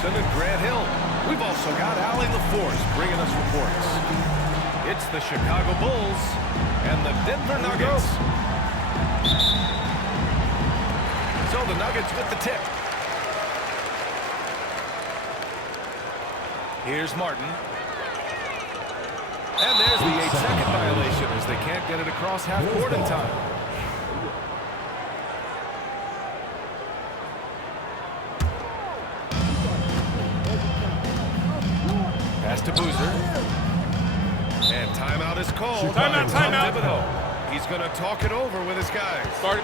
Jefferson and Grant Hill. We've also got Allie LaForce bringing us reports. It's the Chicago Bulls and the Denver Nuggets. So the Nuggets with the tip. Here's Martin. And there's the 8-second violation as they can't get it across half court in time. Pass to Boozer. And timeout is called. Timeout. He's going to talk it over with his guys. Start.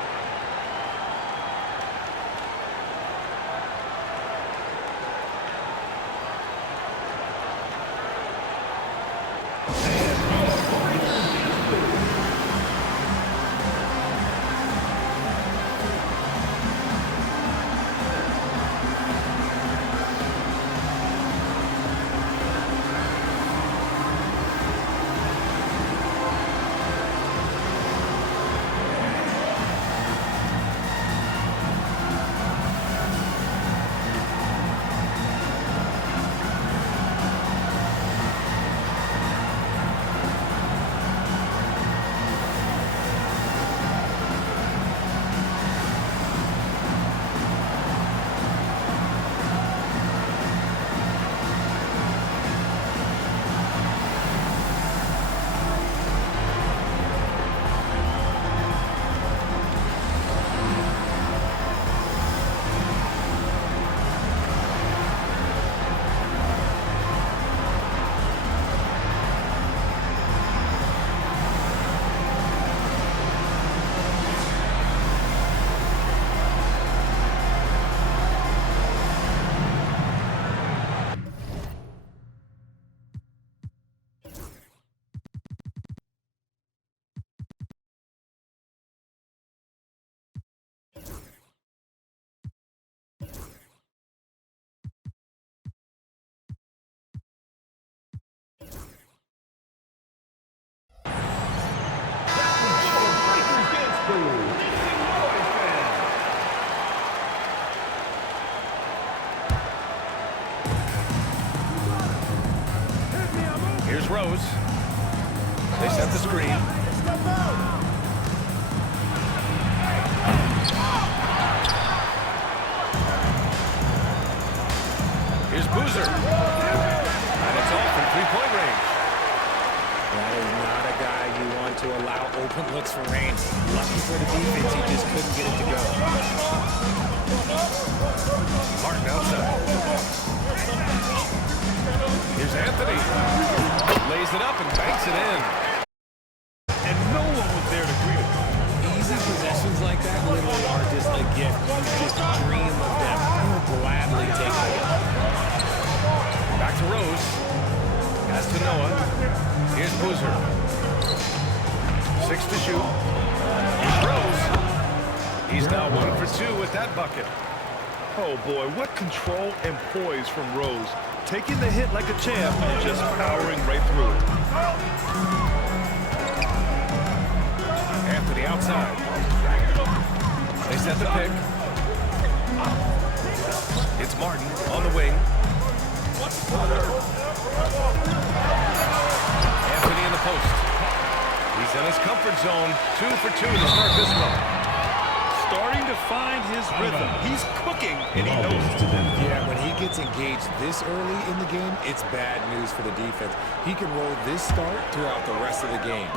Here's Rose. They set the screen. Here's Boozer. And it's off from three-point range. That is not a guy you want to allow open looks for range. Lucky for the defense, he just couldn't get it to go. Martin outside. Here's Anthony. Lays it up and banks it in. And no one was there to greet him. Easy possessions like that literally are just a gift. You just dream of them. He'll gladly take them. Back to Rose. Pass to Noah. Here's Boozer. 6 to shoot. Here's Rose. He's now 1 for 2 with that bucket. Oh boy, what control and poise from Rose. Taking the hit like a champ and just powering right through it. Anthony outside. They set the pick. It's Martin on the wing. Anthony in the post. He's in his comfort zone. 2 for 2 to start this one. Starting to find his rhythm. He's cooking, and he knows it. Yeah, when he gets engaged this early in the game, it's bad news for the defense. He can roll this start throughout the rest of the game.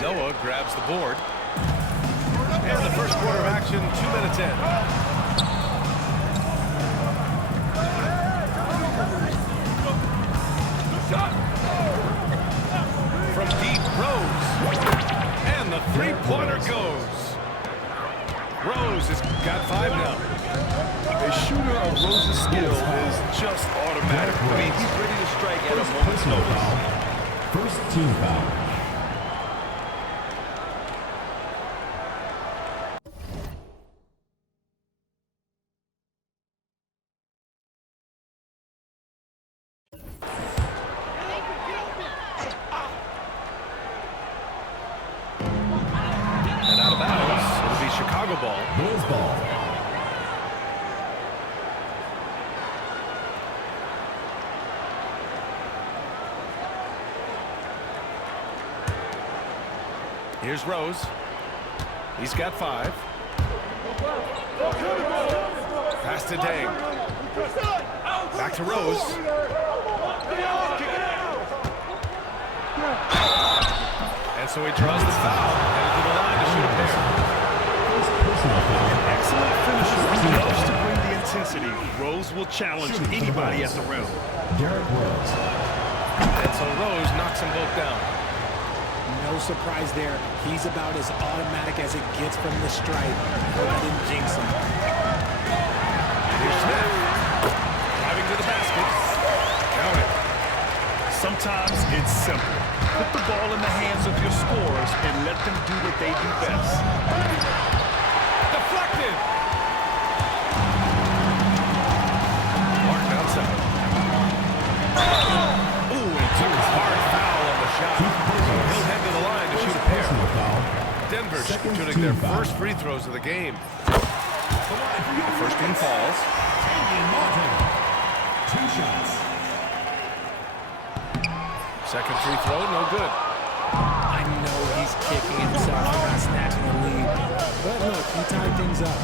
Noah grabs the board. And the first quarter of action, 2 minutes in. From deep, Rose. And the three-pointer goes. Rose has got 5 now. A shooter of Rose's skill is just automatic. I mean, he's ready to strike at a moment's notice. First team foul. Chicago ball. Bulls ball. Here's Rose. He's got 5. Pass to Dang. Back to Rose. And so he draws the foul. Headed to the line to shoot a pair. An excellent finisher who loves to bring the intensity. Rose will challenge anybody at the rim. Derrick Rose. And so Rose knocks them both down. No surprise there. He's about as automatic as it gets from the stripe. Hope I didn't jinx him. Here's Smith. Driving to the basket. Count it. Sometimes it's simple. Put the ball in the hands of your scorers and let them do what they do best. Deflected. Martin outside. Ooh, he took a hard foul on the shot. He'll head to the line to shoot a pair. Denver shooting their first free throws of the game. The first team falls. 2 shots. Second free throw, no good. I know he's kicking himself for not snatching the lead. But look, he tied things up.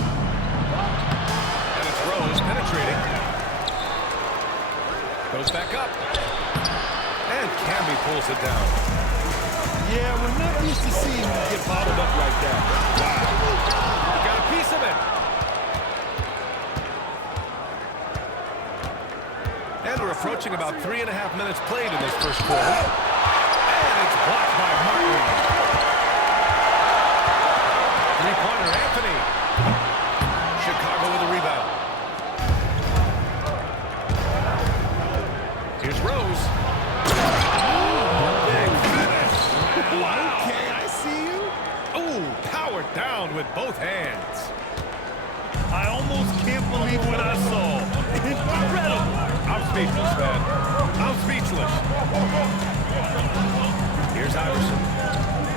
And it's Rose penetrating. Goes back up. And Camby pulls it down. Yeah, we're not used to seeing him get bottled up like that. Wow. Got a piece of it. And we're approaching about 3.5 minutes played in this first quarter. And it's blocked by Martin. Three-pointer, Anthony. Chicago with a rebound. Here's Rose. Big finish. Wow. Okay, I see you. Ooh, powered down with both hands. I almost can't believe what I saw. Incredible. I'm speechless, man. I'm speechless. Here's Iverson.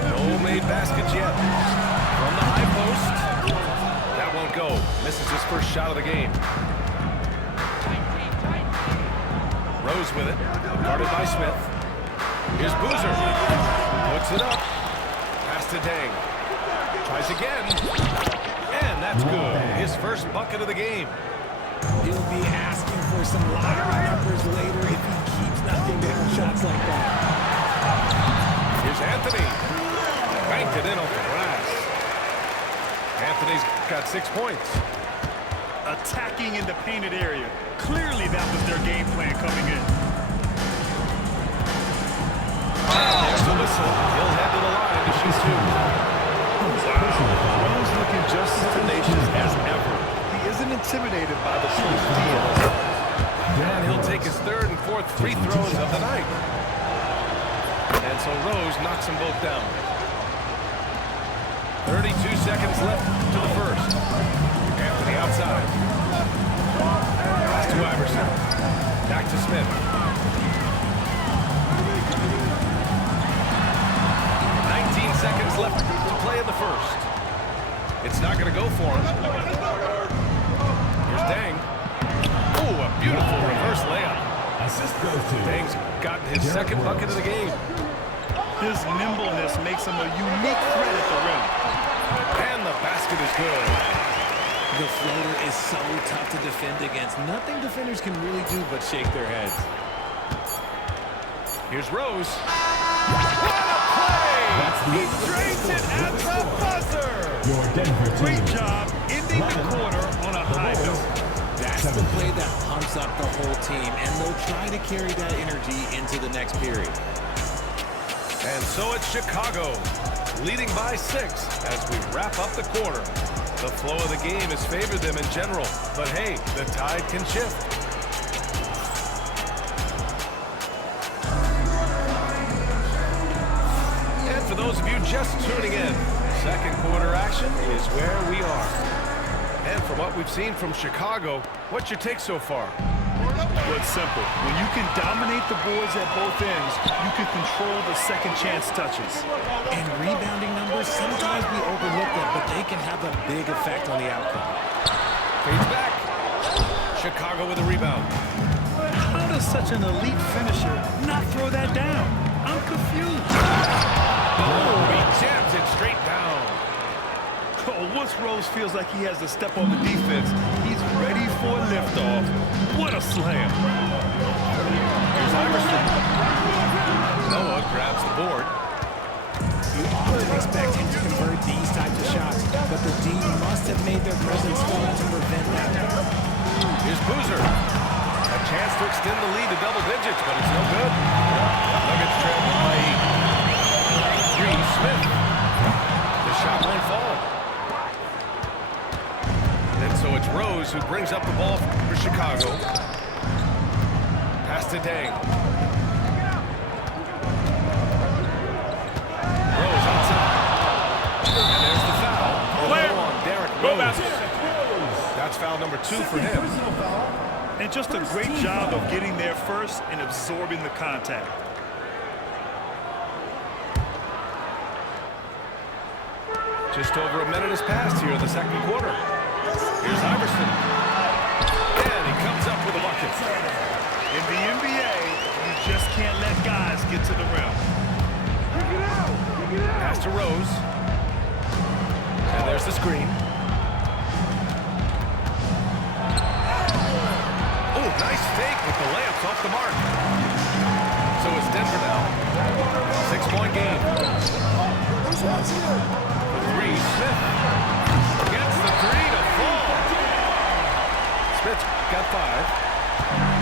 No made baskets yet. From the high post. That won't go. Misses his first shot of the game. Rose with it. Guarded by Smith. Here's Boozer. Puts it up. Pass to Dang. Tries again. And that's good. His first bucket of the game. He'll be asking for some lottery numbers later if he keeps knocking down shots like that. Here's Anthony. Banked it in off the glass. Anthony's got 6 points. Attacking in the painted area. Clearly that was their game plan coming in. There's the whistle. He'll head to the line to shoot 2. Rose looking just as tenacious as ever. He isn't intimidated by the slow deals. And he'll take his 3rd and 4th free throws of the night. And so Rose knocks them both down. 32 seconds left to the first. Anthony outside. Pass to Iverson. Back to Smith. 19 seconds left to play in the first. It's not going to go for him. Here's Dang. Oh, a beautiful reverse layup. Assist goes to Dang's gotten his second bucket of the game. His nimbleness makes him a unique threat at the rim. And the basket is good. The floater is so tough to defend against. Nothing defenders can really do but shake their heads. Here's Rose. What a play! He drains it at the buzzer! your Denver team. Great job ending the quarter on a high note. That's the play that pumps up the whole team, and they'll try to carry that energy into the next period. And so it's Chicago, leading by 6 as we wrap up the quarter. The flow of the game has favored them in general, but hey, the tide can shift. And for those of you just tuning in, second quarter action is where we are. And from what we've seen from Chicago, what's your take so far? Well, it's simple. When you can dominate the boards at both ends, you can control the second chance touches. And rebounding numbers, sometimes we overlook them, but they can have a big effect on the outcome. Fades back. Chicago with a rebound. How does such an elite finisher not throw that down? I'm confused. Oh, he jams it straight down. Oh, once Rose feels like he has to step on the defense, he's ready for liftoff. What a slam. Here's Iverson. Noah grabs the board. You often expect him to convert these types of shots, but the D must have made their presence felt to prevent that. Here's Boozer. A chance to extend the lead to double digits, but it's no good. Nuggets trail by 8. 3, Smith. The shot won't fall. And so it's Rose who brings up the ball for Chicago. Pass to Dang. Rose outside. And there's the foul. On Derrick Rose. That's foul number 2 for him. And just a great job of getting there first and absorbing the contact. Just over a minute has passed here in the second quarter. Here's Iverson. And he comes up with a bucket. In the NBA, you just can't let guys get to the rim. Pass to Rose. And there's the screen. Oh, nice fake with the layups off the mark. So it's Denver now. 6-point game. The 3, Smith. Gets the 3 to fall. Smith got 5.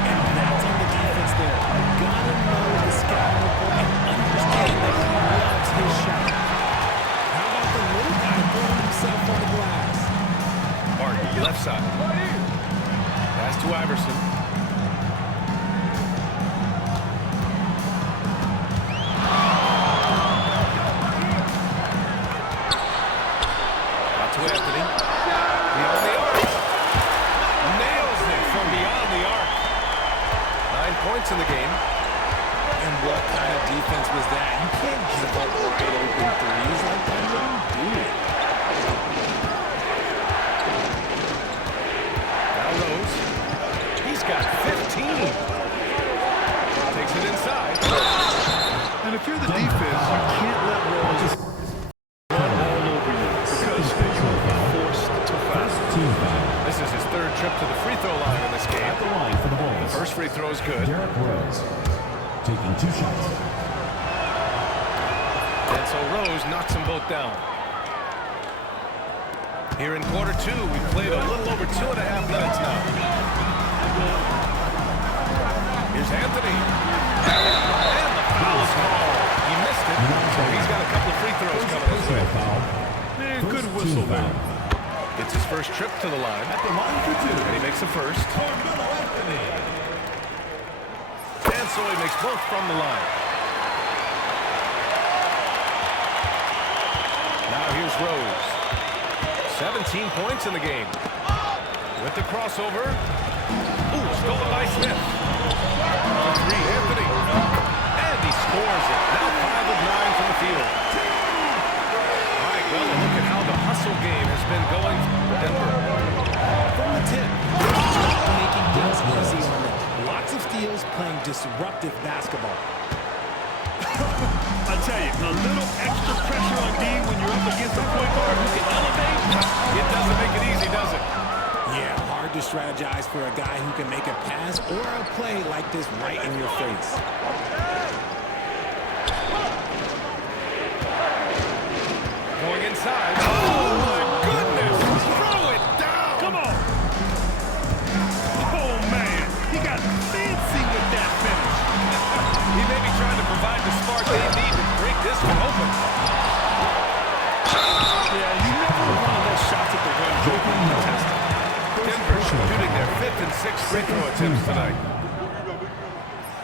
And that's on the defense there. Gotta know the scout report and understand that he loves his shot. How about the little guy putting himself on the glass? Martin, left side. Pass to Iverson. Out to Anthony. Beyond the arc. Nails it from beyond the arc. 9 points in the game. And what kind of defense was that? You can't give up wide open threes like that. You don't do it. Now Rose. He's got 15. Takes it inside. And if you're the defense, you can't let Rose run all over you because you will be forced to foul. This is his 3rd trip to the free throw line in this game. At the line for the The Bulls. first free throw is good. Derrick Rose taking 2 shots. And so Rose knocks them both down. Here in quarter 2, we've played a little over 2.5 minutes now. Here's Anthony. And the foul is called. He missed it, so he's got a couple of free throws coming his way. Foul. Man, First good team whistle foul. there. It's his first trip to the line, At the line for 2. and he makes the first. Melo Anthony. And so he makes both from the line. Now here's Rose. 17 points in the game. With the crossover. Ooh, stolen by Smith. The 3, Anthony. And he scores it. Now 5 of 9 from the field. All right, well, look at how the hustle game has been going for Denver. From the tip, not making things easy on them. Lots of steals, playing disruptive basketball. I tell you, a little extra pressure on D when you're up against a point guard who can elevate. It doesn't make it easy, does it? Yeah, hard to strategize for a guy who can make a pass or a play like this right in your face. Going inside. Oh, my goodness! Throw it down! Come on. Oh, man. He got fancy with that finish. He may be trying to provide the spark they need to break this one open. Yeah, you never want to let shots at the rim go uncontested. Denver shooting their 5th and 6th free throw attempts tonight.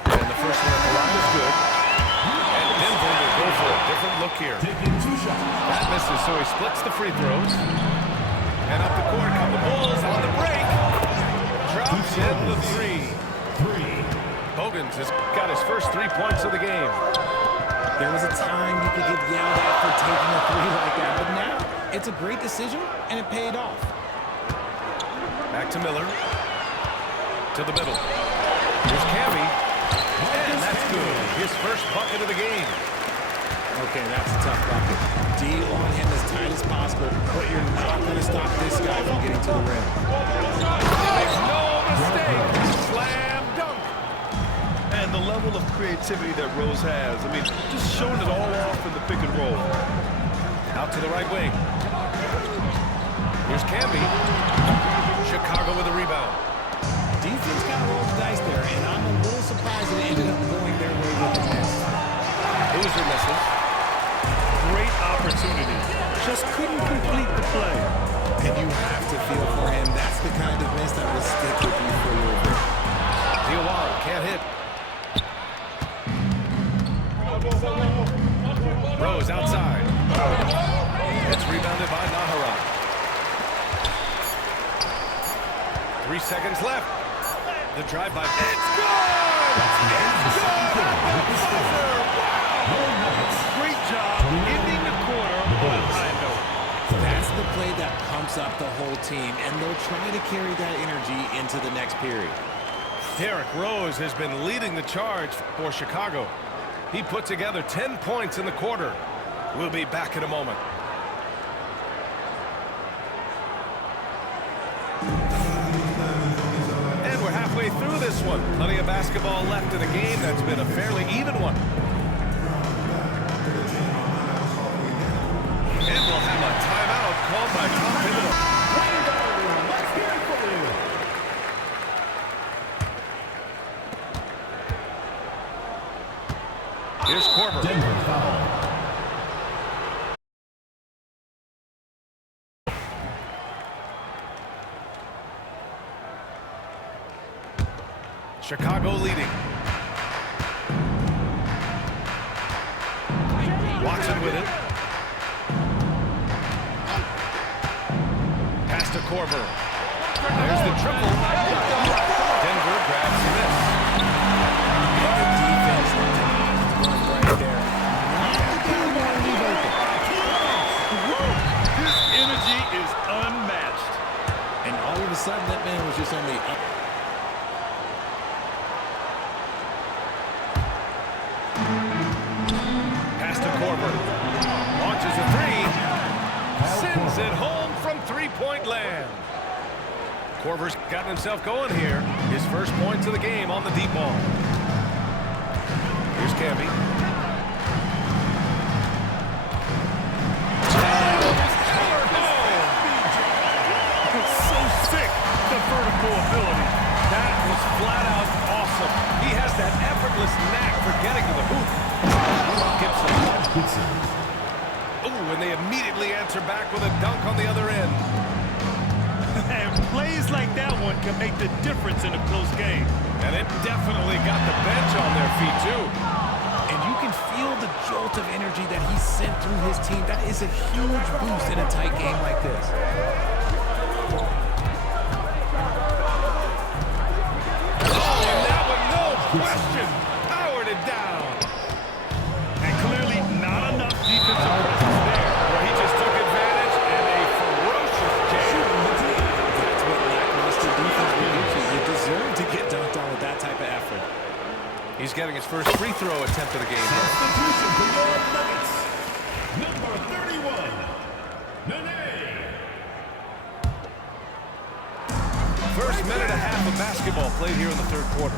And the first one at the line is good. And Denver will go for a different look here. Taking 2 shots. That misses, so he splits the free throws. And up the court come the Bulls on the break. Drops in the 3. Stevens has got his first 3 points of the game. There was a time you could get yelled at for taking a three like that, but now it's a great decision, and it paid off. Back to Miller. To the middle. Here's Camby. And that's good. His first bucket of the game. Okay, that's a tough bucket. D on him as tight as possible, but you're not going to stop this guy from getting to the rim. Makes no mistake. Slam dunk. And the level of creativity that Rose has, I mean, just showing it all off in the pick and roll. Out to the right wing. Here's Camby. Chicago with a rebound. Defense kind of rolled the dice there, and I'm a little surprised it ended up going their way with the miss. Boozer misses. Great opportunity. Just couldn't complete the play. And you have to feel for him. That's the kind of miss that will stick with you for a little bit. Diawara can't hit. Rose outside. It's rebounded by Nahara. 3 seconds left. The drive by. It's good! It's good! Great job ending the quarter on a high note. That's the play that pumps up the whole team, and they'll try to carry that energy into the next period. Derrick Rose has been leading the charge for Chicago. He put together 10 points in the quarter. We'll be back in a moment. And we're halfway through this one. Plenty of basketball left in a game that's been a fairly even one. And we'll have a timeout called by Tom Thibodeau. Let's hear it for you. Here's Korver. Denver foul. Chicago leading. Watson with it. Pass to Korver. There's the triple. Denver grabs the miss. The defense right there. His energy is unmatched. And all of a sudden, that man was just on the up. Pass to Korver. Launches a three. Sends it home from three-point land. Korver's gotten himself going here. His first points of the game on the deep ball. Here's Camby. So sick, the vertical ability. That was flat out awesome. He has that effortless knack for getting to the hoop. Gibson. Ooh, and they immediately answer back with a dunk on the other end. And plays like that one can make the difference in a close game. And it definitely got the bench on their feet, too. And you can feel the jolt of energy that he sent through his team. That is a huge boost in a tight game like this. Oh, and that one, no question, powered it down. And clearly not enough defensive presence there. Where he just took advantage and a ferocious jam. That's what lackluster defense will get you. You deserve to get dunked on with that type of effort. He's getting his first free throw attempt of the game. Substitution for your Nuggets. Number 31, nOW. First minute and a half of basketball played here in the third quarter.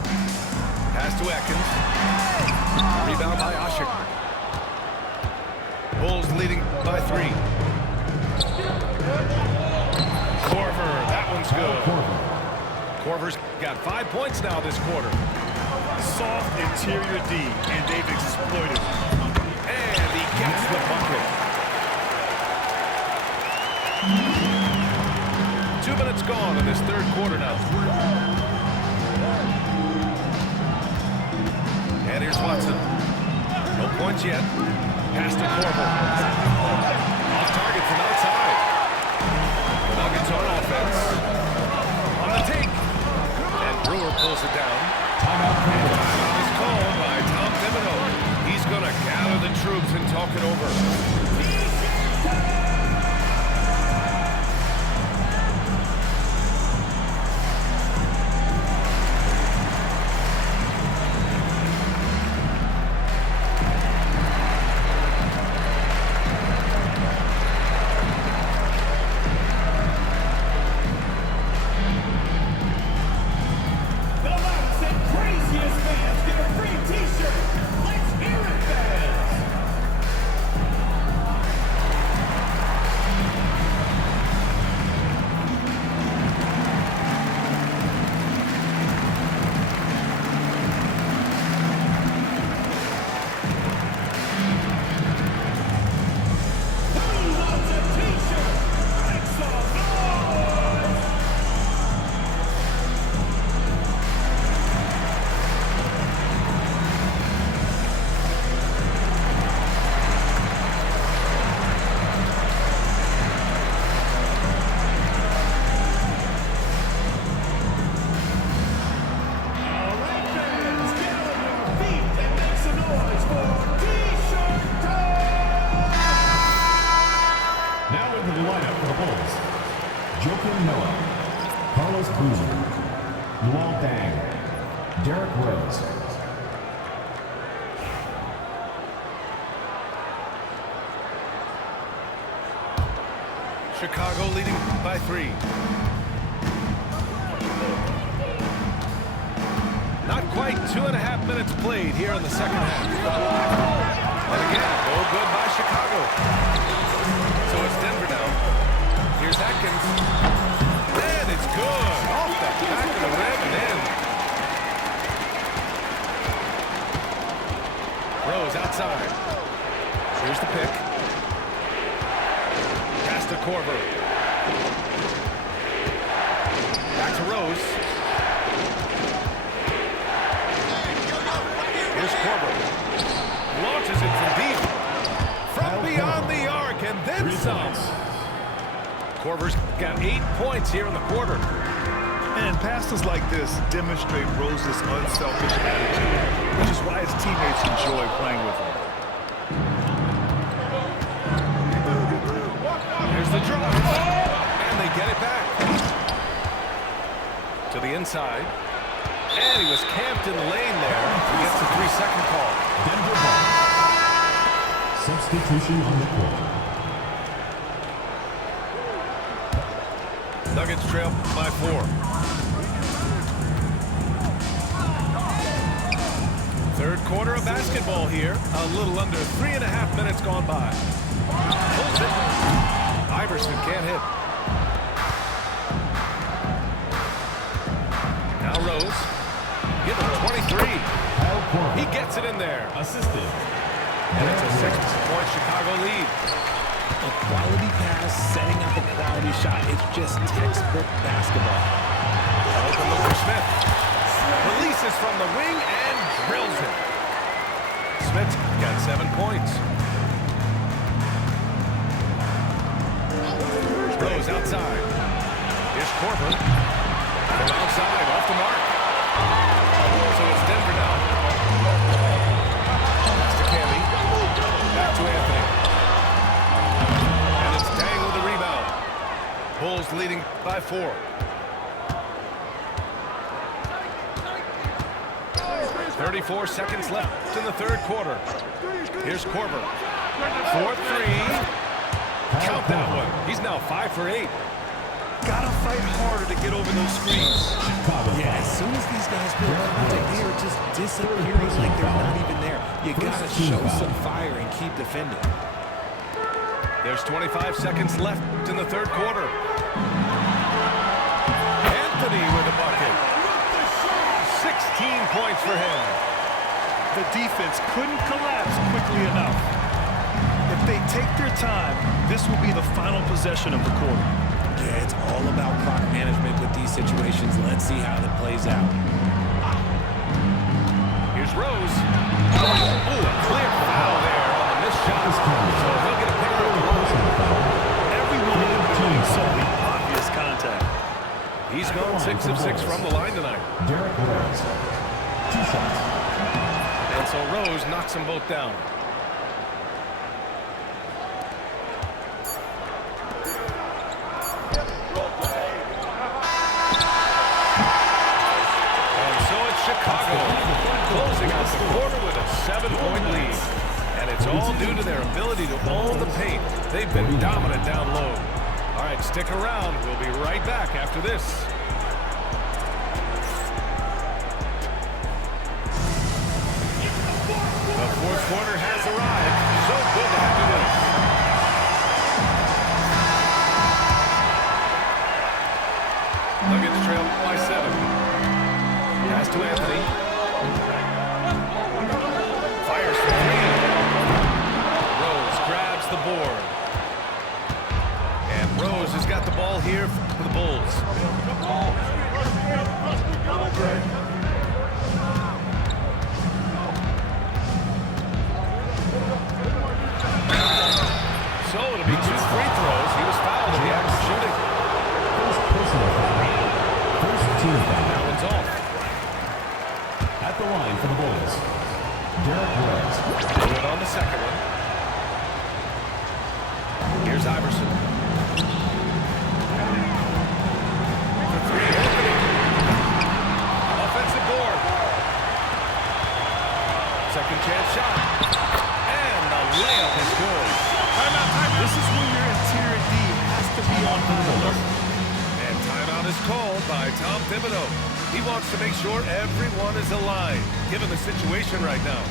Pass to Atkins. Rebound by Ashik. Bulls leading by 3. Korver, that one's good. Korver's got 5 points now this quarter. Soft interior D, and they've exploited it. And he gets the bucket. 2 minutes gone in this third quarter now. And here's Watson. No points yet. Pass to Korver. Off target from outside. The Nuggets on offense. On the take. And Brewer pulls it down. Timeout. walk it over. The loudest and craziest fans get a free t-shirt. Let's hear it, fans. Who wants a t-shirt? Make some noise. All right, fans, get on your feet and make some noise for T-shirt time! Now into the lineup for the Bulls. Joakim Noah, Carlos Boozer, Luol Deng, Derrick Rose. Chicago leading by 3. Not quite 2.5 minutes played here in the second half. And again, no good by Chicago. So it's Denver now. Here's Atkins. And it's good. Off the back of the rim and in. Rose outside. Here's the pick. Pass to Korver. Back to Rose. Here's Korver. Launches it from deep. From beyond the arc and then some. Korver's got 8 points here in the quarter. And passes like this demonstrate Rose's unselfish attitude, which is why his teammates enjoy playing with him. Here's the drive. And they get it back. To the inside. And he was camped in the lane there. He gets a 3-second call. Denver ball. Substitution on the court. Nuggets trail by 4. Third quarter of basketball here. A little under 3.5 minutes gone by. Pulls it. Iverson can't hit. Now Rose. Give him 23. He gets it in there. Assisted. And it's a 6-point Chicago lead. A quality pass, setting up a quality shot. It's just textbook basketball. Open look for Smith. Releases from the wing and drills it. Smith got 7 points. Rose outside. Here's Korver. From outside, off the mark. So it's Denver now. Pass to Camby. Back to Anthony. And it's Deng with the rebound. Bulls leading by 4. 34 seconds left in the third quarter. Here's Korver. 4-3. Count that one. He's now 5 for 8. Gotta fight harder to get over those screens. Yeah, as soon as these guys build contact, they are just disappearing like they're not even there. You gotta show some fire and keep defending. There's 25 seconds left in the third quarter. Anthony with a bucket. 16 points for him. The defense couldn't collapse quickly enough. If they take their time, this will be the final possession of the quarter. Yeah, it's all about clock management with these situations. Let's see how that plays out. Here's Rose. Oh, clear foul there on the missed shot. So he'll get a picture of the line. Everyone is doing something obvious contact. He's gone 6 of 6 from the line tonight. Derrick Rose. 2 shots. And so Rose knocks them both down. lead. And it's all due to their ability to own the paint. They've been dominant down low. All right, stick around. We'll be right back after this. The fourth quarter has arrived. So good to have you with us. Nuggets trail by 7. Pass to Anthony. Fires for 3. Rose grabs the board. And Rose has got the ball here for the Bulls. So it'll be 2 free throws. He was fouled in the act of shooting. First personal foul. First team foul. That one's off. At the line for the Bulls, Derrick Rose. Good on the second one. Here's Iverson. For 3, Anthony. Offensive board. Second chance shot. And the layup is good. Timeout. This is when your interior D has to be on high alert. And timeout is called by Tom Thibodeau. He wants to make sure everyone is aligned, given the situation right now.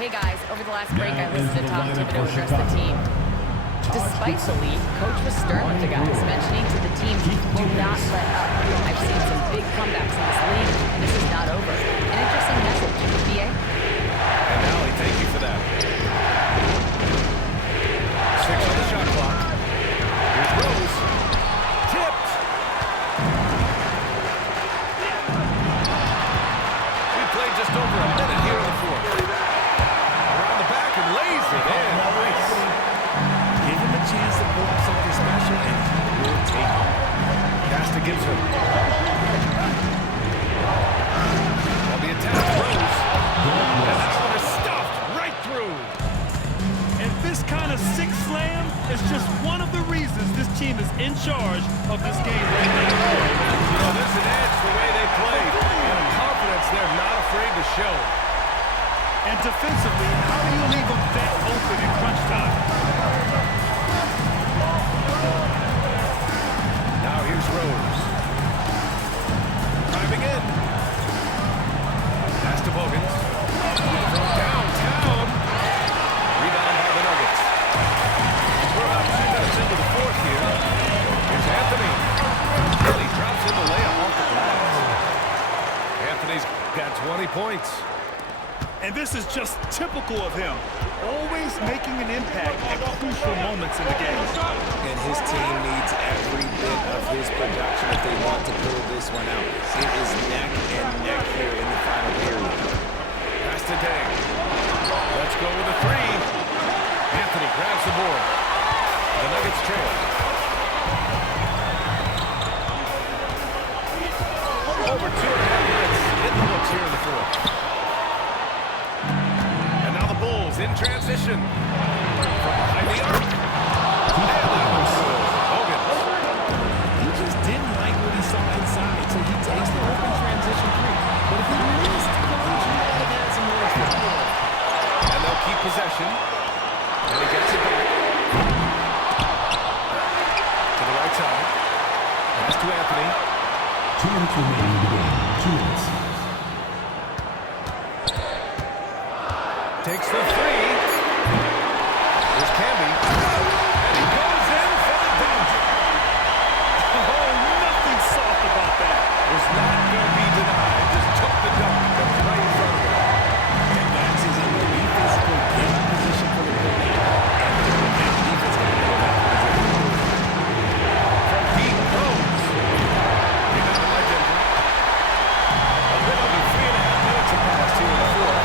Hey guys, over the last break I listened to Tom Thibodeau address the team. Despite the lead, Coach was stern with the guys, mentioning to the team, do not let up. I've seen some big comebacks in this league, and this is not over. An interesting message, BA? And Allie, thank you for that. 6 on the shot clock. Here's Rose. Tipped. We played just over a minute here in the fourth. Around the back and lays it in. Nice. Give him a chance to pull off something special, and he will take it. Pass to Gibson. On the attack, Rose. And that one is stuffed right through. And this kind of sick slam is just one of the reasons this team is in charge of this game right now. You know, there's an edge the way they play, and a confidence they're not afraid to show. And defensively, how do you leave them that open in crunch time? Now here's Rose. Driving in. Pass to Bogans. From downtown. Rebound by the Nuggets. We're about 2 minutes into the fourth here. Here's Anthony. He drops in the layup off the glass. Anthony's got 20 points. And this is just typical of him. Always making an impact at crucial moments in the game. And his team needs every bit of his production if they want to pull this one out. It is neck and neck here in the final period. Pass to Dang. Let's go with a 3. Anthony grabs the board. The Nuggets trail. Over 2.5 minutes in the books here in the fourth. And now the Bulls in transition. From behind the arc. And that one's good. Hogan. He just didn't like what he saw inside, so he takes the open transition three. But if he missed, Coach, he might have had some words for him. And they'll keep possession. And he gets it back. To the right side. Pass to Anthony. 2 minutes remaining in the game. 2 minutes. Takes the 3. Here's Camby. And he goes in for the dunk. Oh, nothing soft about that. Was not going to be denied. Just took the dunk. That's right in front of him. And Max is in the lead physical game position for the goal now. And that defense got to go back to his own. From deep Rose. Rebounded by Denver. A little over 3.5 minutes have passed here in the fourth.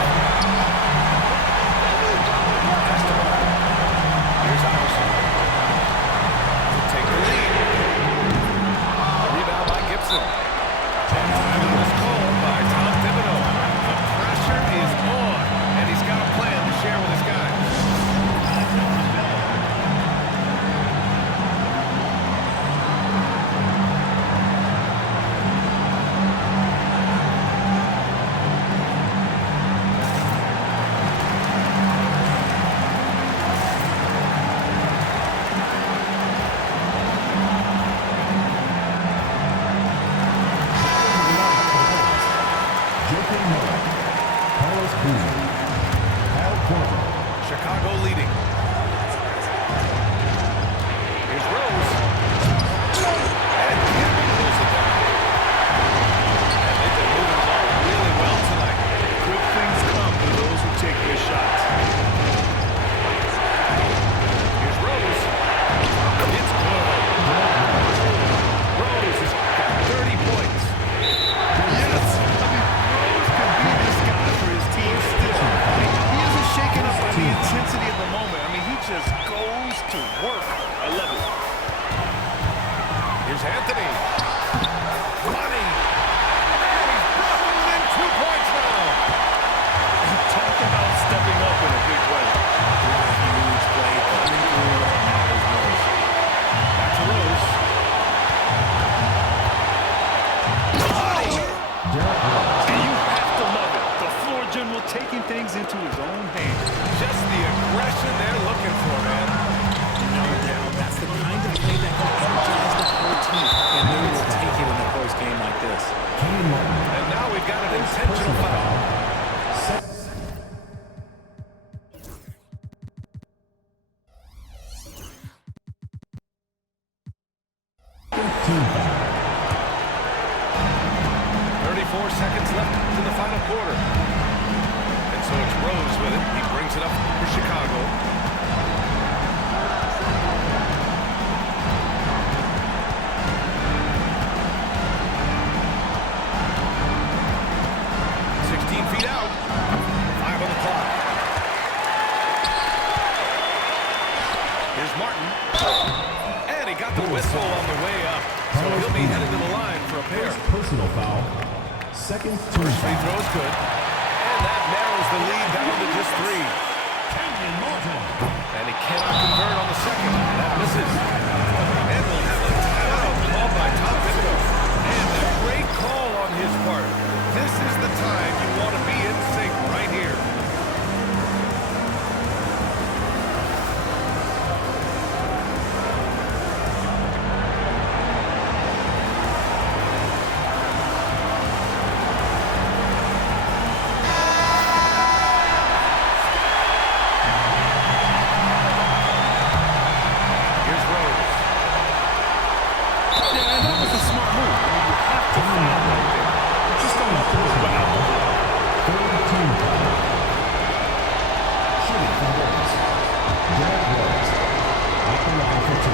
4 seconds left in the final quarter. And so it's Rose with it. He brings it up for Chicago. Feet out. 5 on the clock. Here's Martin. And he got the whistle on the way up. So he'll be headed to the line for a pair. Personal foul. Second team First free foul. throw is good. And that narrows the lead down to just 3. And he cannot convert on the second. That misses. And we'll have a timeout called by Tom Thibodeau. And a great call on his part. This is the time you want to be in sync right here. Here's Rose. Yeah, and that was a smart move. You have to foul right there. You just don't want to put it out the way. Third team foul. Shooting for Rose. Derek Rose. At the line for 2.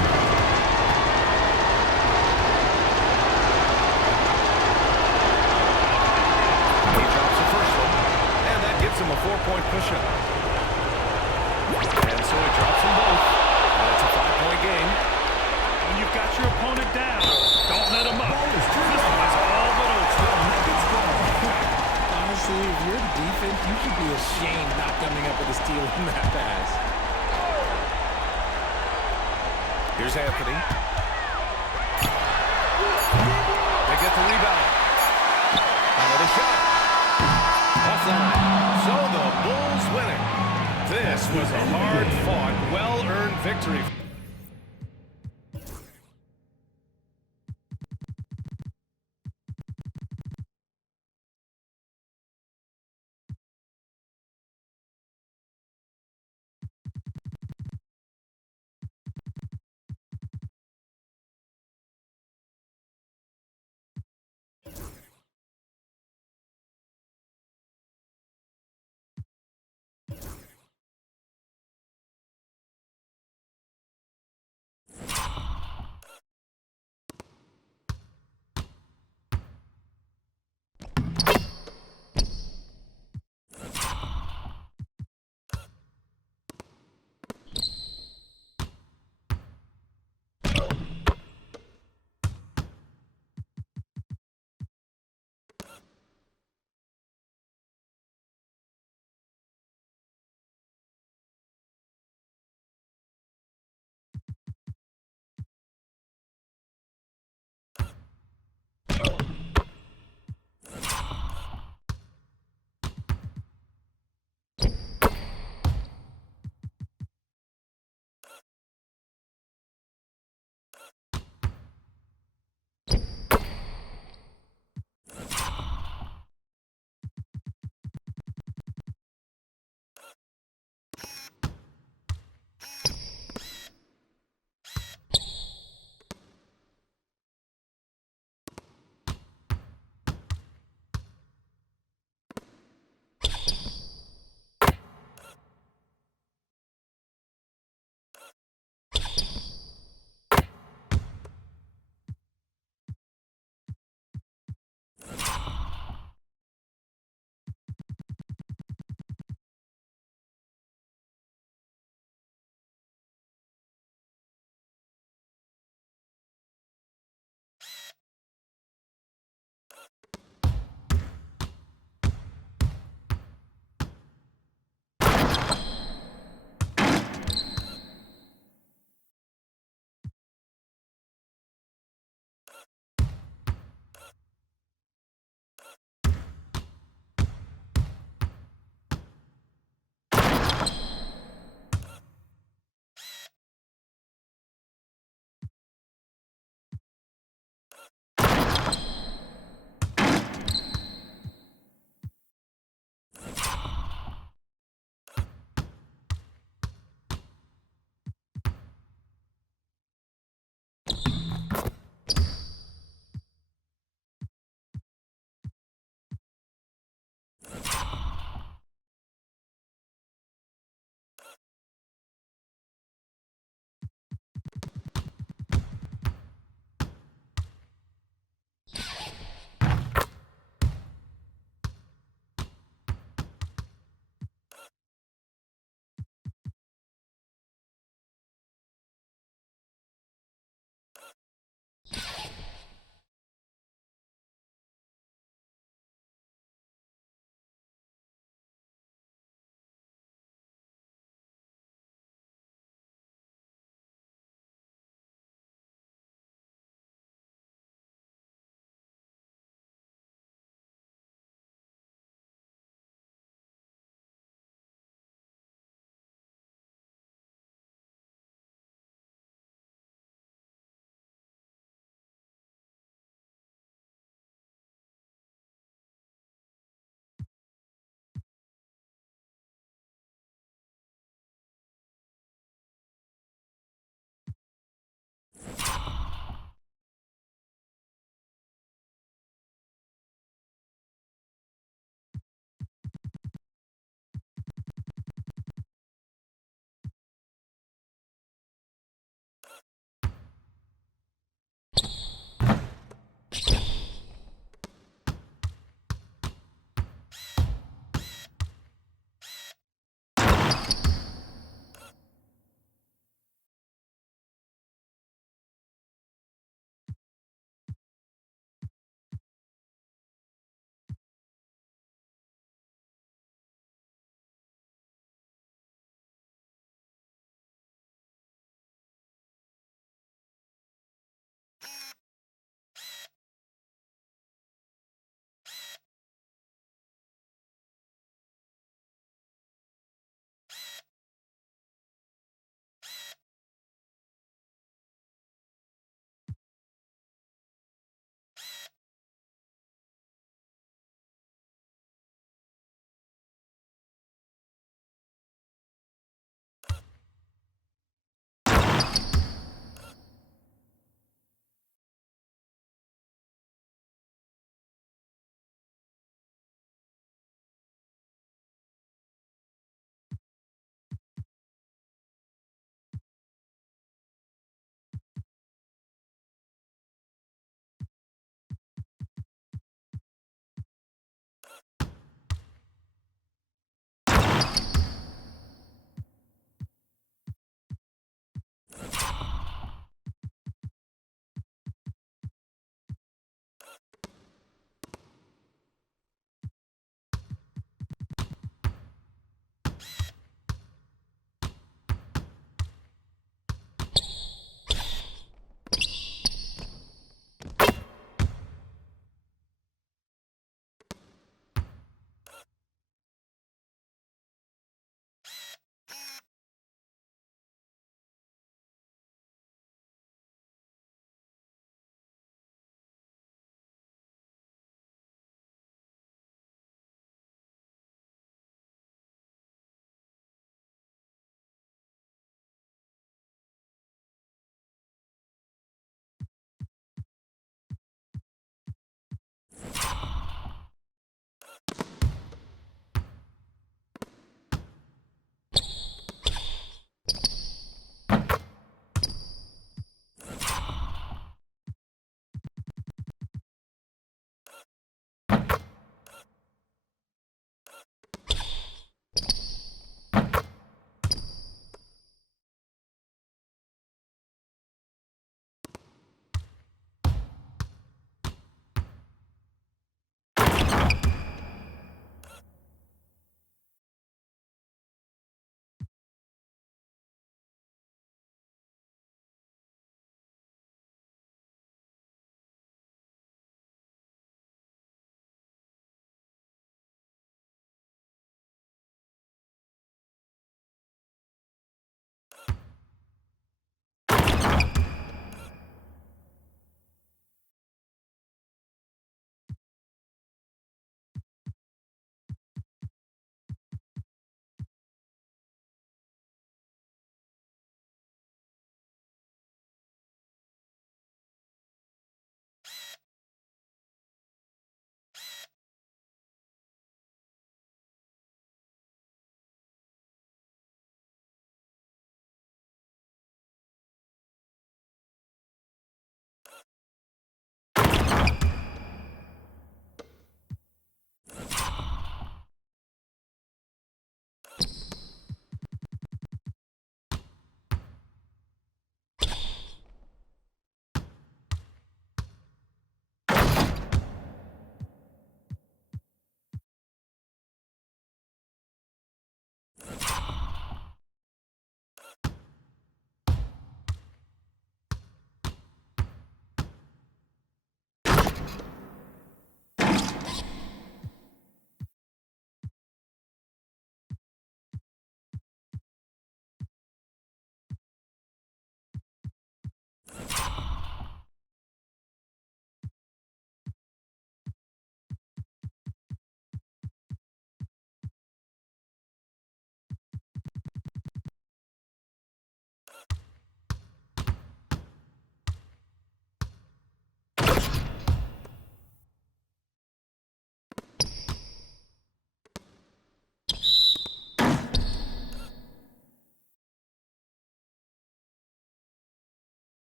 He drops the first one, and that gives him a 4-point push-up. And so he drops them both, and it's a 5-point game. When you've got your opponent down, don't let him up. This one is all but over. Honestly, if you're defense, you should be ashamed not coming up with a steal in that pass. Here's Anthony. They get the rebound. Another shot. Offline. So the Bulls winning. This was a hard-fought, well-earned victory.